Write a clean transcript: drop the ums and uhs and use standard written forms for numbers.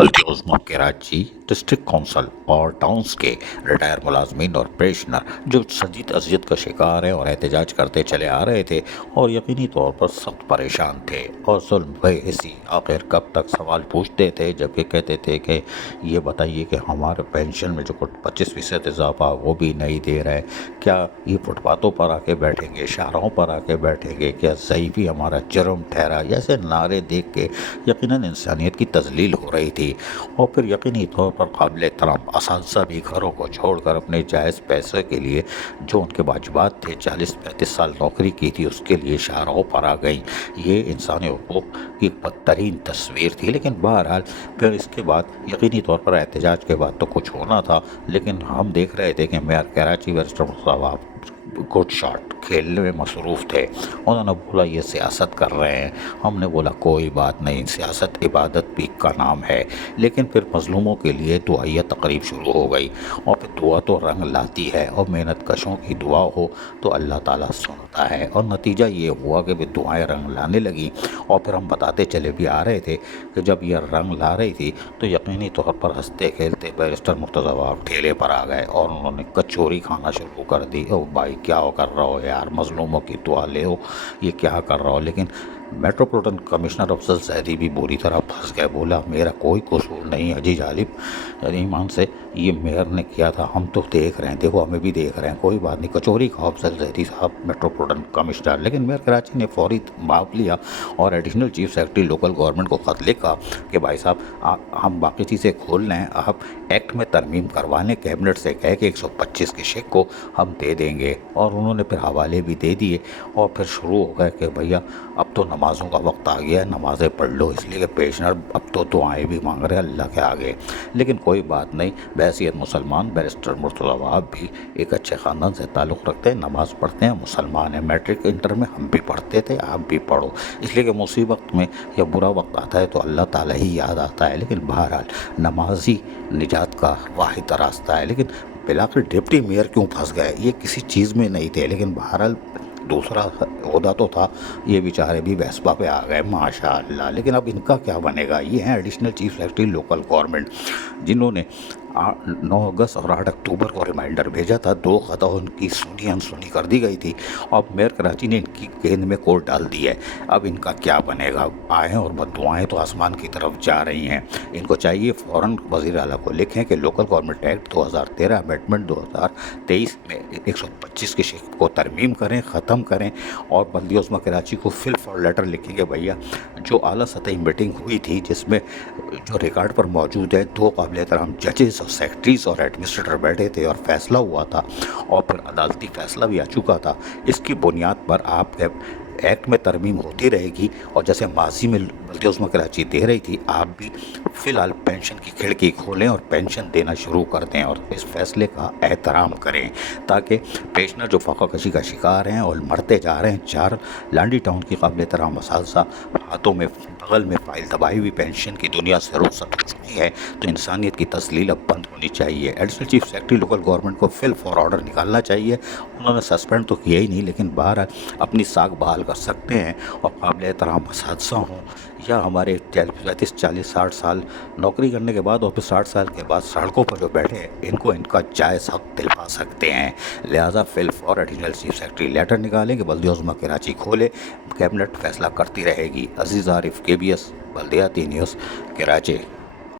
बल्कि उस्मा Karachi district council और towns के रिटायर मुलाजमीन और पेंशनर जो शदीद अजियत का शिकार हैं और एहतजाज करते चले आ रहे थे और यकीनी तौर पर सख्त परेशान थे और जुल्म भयसी आखिर कब तक सवाल पूछते थे, जबकि कहते थे कि ये बताइए कि हमारे पेंशन में जो कुछ 25% इजाफा वो भी नहीं दे रहे, क्या ये फुटपाथों पर आके बैठेंगे, शाहराहों पर आके बैठेंगे, क्या ज़ईफ़ी हमारा जुर्म ठहरा, जैसे नारे देख के यकीनन इंसानियत की तजलील हो रही थी। और फिर यकीनी तौर पर काबिल एहतराम असातिज़ा भी घरों को छोड़कर अपने जायज़ पैसे के लिए जो उनके वाजिबात थे, 40-35 साल नौकरी की थी उसके लिए शाहराहों पर आ गई। ये इंसानी हुकूक़ की बदतरीन तस्वीर थी। लेकिन बहरहाल फिर इसके बाद यकीनी तौर पर एहतजाज के बाद तो कुछ होना था, लेकिन हम देख रहे थे कि mayor Karachi barrister Mustafa good shot खेलने में मसरूफ़ थे। उन्होंने बोला ये सियासत कर रहे हैं, हमने बोला कोई बात नहीं, सियासत इबादत भी का नाम है। लेकिन फिर मज़लूमों के लिए दुआइया तकरीब शुरू हो गई और फिर दुआ तो रंग लाती है और मेहनत कशों की दुआ हो तो अल्लाह ताला सुनता है। और नतीजा ये हुआ कि फिर दुआएं रंग लाने लगी और फिर हम बताते चले भी आ रहे थे कि जब यह रंग ला रही थी तो यकीनी तौर पर हंसते खेलते बैरिस्टर मुर्तज़ा ठेले पर आ गए और उन्होंने कचौरी खाना शुरू कर दी। ओ भाई क्या कर रहा हो यार, मज़लूमों की दुआ ले हो, ये क्या कर रहा हो। लेकिन मेट्रोपॉलिटन कमिश्नर अफजल ज़ैदी भी बुरी तरह फंस गए। बोला मेरा कोई कसूर नहीं अजी जालिब, यानी ईमान से ये मेयर ने किया था, हम तो देख रहे हैं, देखो हमें भी देख रहे हैं, कोई बात नहीं, कचौरी खाओ अफजल ज़ैदी साहब मेट्रोपॉलिटन कमिश्नर। लेकिन मेयर कराची ने फौरी माप लिया और additional chief secretary local government को ख़त लिखा कि भाई साहब हम बाकी चीज़ें खोल लें, आप एक्ट में तरमीम करवा लें, कैबिनेट से कह के 125 के शेक को हम दे देंगे। और उन्होंने फिर हवाले भी दे दिए और फिर शुरू हो गए कि भैया अब तो नमाज़ों का वक्त आ गया है, नमाज़ें पढ़ लो, इसलिए कि पेशनर अब तो दुआएं भी मांग रहे हैं अल्लाह के आगे। लेकिन कोई बात नहीं, बहैसियत मुसलमान बैरिस्टर मुर्तज़ा वहाब भी एक अच्छे ख़ानदान से ताल्लुक़ रखते हैं, नमाज़ पढ़ते हैं, मुसलमान हैं, मैट्रिक इंटर में हम भी पढ़ते थे, आप भी पढ़ो, इसलिए कि मुसीबत में या बुरा वक्त आता है तो अल्लाह ताला ही याद आता है। लेकिन बहरहाल नमाज ही निजात का वाहिद रास्ता है। लेकिन बिलाखिर डिप्टी मेयर क्यों फंस गए, ये किसी चीज़ में नहीं थे, लेकिन बहरहाल दूसरा ओहदा तो था, ये बेचारे भी वेस्पा पे आ गए माशाअल्लाह। लेकिन अब इनका क्या बनेगा। ये हैं additional chief secretary local government, जिन्होंने 9 अगस्त और 8 अक्टूबर को रिमाइंडर भेजा था। 2 ख़ता उनकी सुनी अनसुनी कर दी गई थी और मेयर कराची ने इनकी गेंद में कोर्ट डाल दी है। अब इनका क्या बनेगा। आएँ और बददुआएँ तो आसमान की तरफ जा रही हैं। इनको चाहिए फ़ौरन वज़ीर आला को लिखें कि लोकल गवर्नमेंट एक्ट 2013 अमेंडमेंट 2023 में 125 के शेख को तरमीम करें, ख़त्म करें और बल्दी उस्मा कराची को फिल फॉर लेटर लिखें कि भैया जो आला सतही मीटिंग हुई थी जिसमें जो रिकॉर्ड पर मौजूद है 2 काबिल एहतराम जजेस और सेक्रेटरीज और एडमिनिस्ट्रेटर बैठे थे और फैसला हुआ था और फिर अदालती फैसला भी आ चुका था, इसकी बुनियाद पर आप एक्ट में तरमीम होती रहेगी और जैसे माजी में बल्कि उस्मा कराची दे रही थी, आप भी फ़िलहाल पेंशन की खिड़की खोलें और पेंशन देना शुरू कर दें और इस फैसले का एहतराम करें ताकि पेंशनर जो फ़ाक़ाकशी का शिकार हैं और मरते जा रहे हैं। 4 लांडी टाउन की काबिल एहतराम असातिज़ा हाथों में बगल में फ़ाइल दबाई हुई पेंशन की दुनिया से रुख़सत हो चुकी है, तो इंसानियत की तस्लील अब बंद होनी चाहिए। Additional chief secretary local government को फिल फॉर ऑर्डर निकालना चाहिए। उन्होंने सस्पेंड तो किया ही नहीं, लेकिन बहरहाल अपनी साख बहाल कर सकते हैं और काबिल एहतराम असातिज़ा हों या हमारे 35, 40, 60 साल नौकरी करने के बाद और फिर 60 साल के बाद सड़कों पर जो बैठे हैं, इनको इनका जायज़ हक़ दिलवा सकते हैं। लिहाजा फिल फॉर एडिशनल चीफ सेक्रेटरी लेटर निकालें कि बल्दिया उस्मा कराची खोले, कैबिनेट फैसला करती रहेगी। अजीज़ आरिफ, KBS बल्दियाती न्यूज़, कराची।